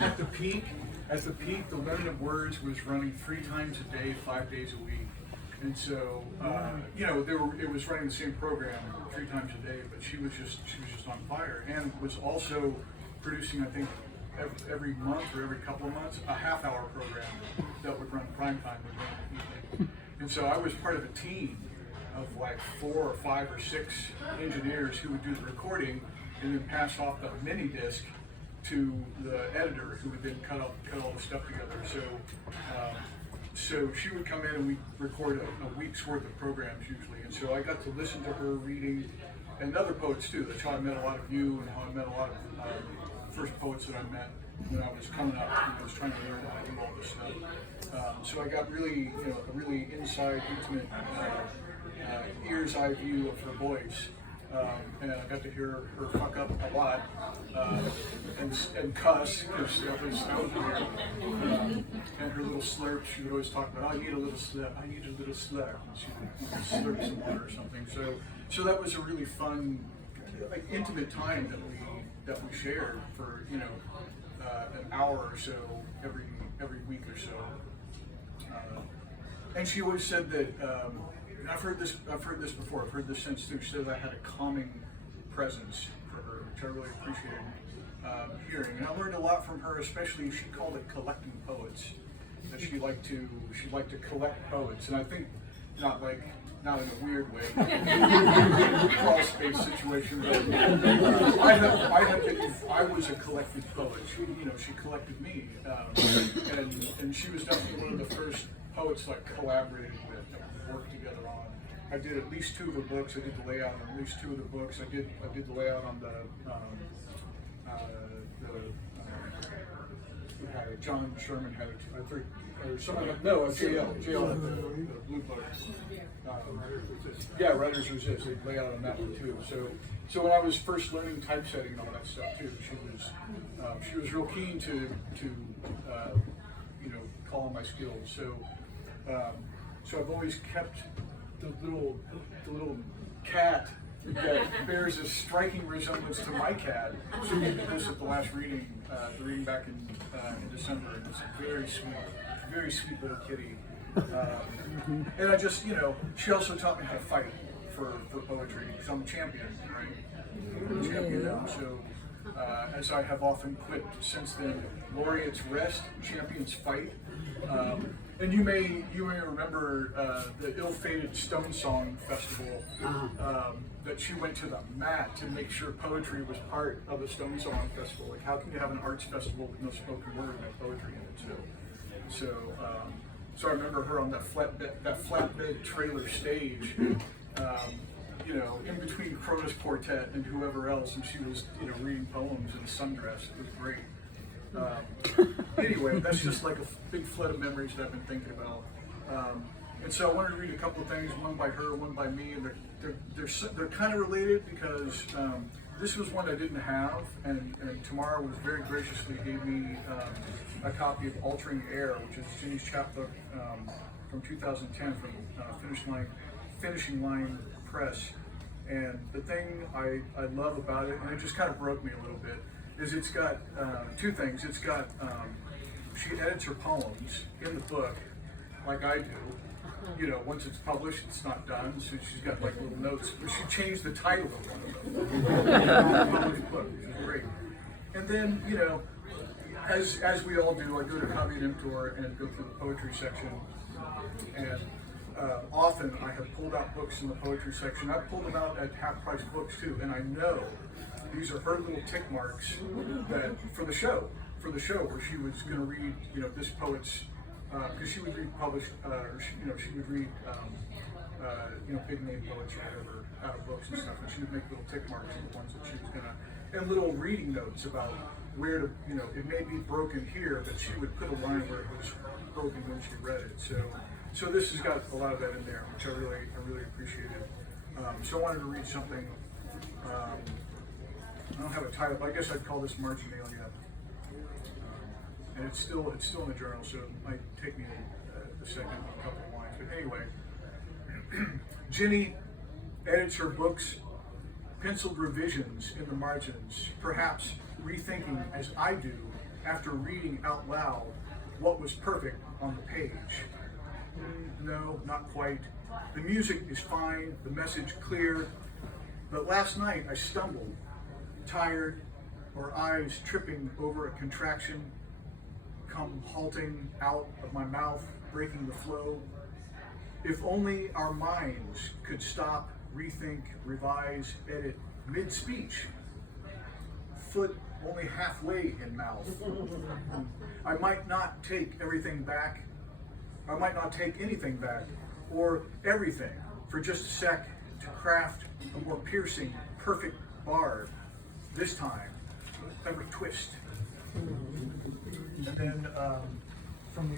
at the peak, the Limit of Words was running 3 times a day, 5 days a week. And so, you know, it was running the same program 3 times a day, but she was just on fire, and was also producing, I think, every month or every couple of months, a half-hour program that would run prime time, would run in the evening. And so I was part of a team of like 4 or 5 or 6 engineers who would do the recording and then pass off the mini disc to the editor, who would then cut all the stuff together. So she would come in and we'd record a week's worth of programs usually. And so I got to listen to her reading, and other poets too. That's how I met a lot of you, and how I met a lot of first poets that I met when I was coming up. I was trying to learn how to do all this stuff. So I got really, you know, a really inside, intimate, ear's eye view of her voice. And I got to hear her fuck up a lot, and cuss, because that was weird. And her little slurp, she would always talk about, I need a little slurp, and she would slurp some water or something. So that was a really fun, like, intimate time that we shared for, you know, an hour or so every week or so. And she always said that, I've heard this before, I've heard this since too. She said I had a calming presence for her, which I really appreciated hearing. And I learned a lot from her, especially she called it collecting poets. That she liked to collect poets, and I think not in a weird way, crawl space situation. But I was a collected poet. She collected me, and she was definitely one of the first poets I collaborated with, that we worked together on. I did at least 2 of her books. I did the layout on at least 2 of the books. I did the layout on John Sherman had it. JL had the blue book. Writers Resist. They lay out on that one too. So when I was first learning typesetting and all that stuff too, she was real keen to call on my skills. So I've always kept the little cat that bears a striking resemblance to my cat. She did this at the last reading, the reading back in December, and it's a very sweet little kitty. And I just, she also taught me how to fight for poetry, because I'm a champion, right? I'm a champion now. So as I have often quipped since then, laureates rest, champions fight. And you may remember the ill-fated Stone Song Festival, that she went to the mat to make sure poetry was part of the Stone Song Festival. Like, how can you have an arts festival with no spoken word and no poetry in it? So I remember her on that flatbed trailer stage, in between Cronus Quartet and whoever else, and she was, reading poems in a sundress. It was great. Anyway, that's just like a big flood of memories that I've been thinking about. And so I wanted to read a couple of things, one by her, one by me, and they're kind of related, because this was one I didn't have, and Tamar was very graciously gave me a copy of Altering Air, which is Jenny's chapbook from 2010 from Finishing Line Press. And the thing I love about it, and it just kind of broke me a little bit, is it's got 2 things. It's got, she edits her poems in the book, like I do. Once it's published, it's not done, so she's got like little notes. But she changed the title of one of them. Published book, which is great. And then, as we all do, I go to Hobby and Imptor and go through the poetry section. And often I have pulled out books in the poetry section. I've pulled them out at half-price books too, and I know these are her little tick marks that for the show where she was going to read, this poet's, because she would read published, she would read, big name poets or whatever out of books and stuff, and she would make little tick marks on the ones that she was going to, and little reading notes about where to, it may be broken here, but she would put a line where it was broken when she read it. So this has got a lot of that in there, which I really appreciated. So I wanted to read something. I don't have a title, but I guess I'd call this Marginalia. And it's still in the journal, so it might take me a second, a couple of lines. But anyway, Jenny edits her books, penciled revisions in the margins, perhaps rethinking, as I do, after reading out loud what was perfect on the page. No, not quite. The music is fine, the message clear, but last night I stumbled, tired, or eyes tripping over a contraction, come halting out of my mouth, breaking the flow. If only our minds could stop, rethink, revise, edit mid-speech, foot only halfway in mouth. I might not take everything back. I might not take anything back, or everything, for just a sec to craft a more piercing, perfect bar. This time, every twist. And then from the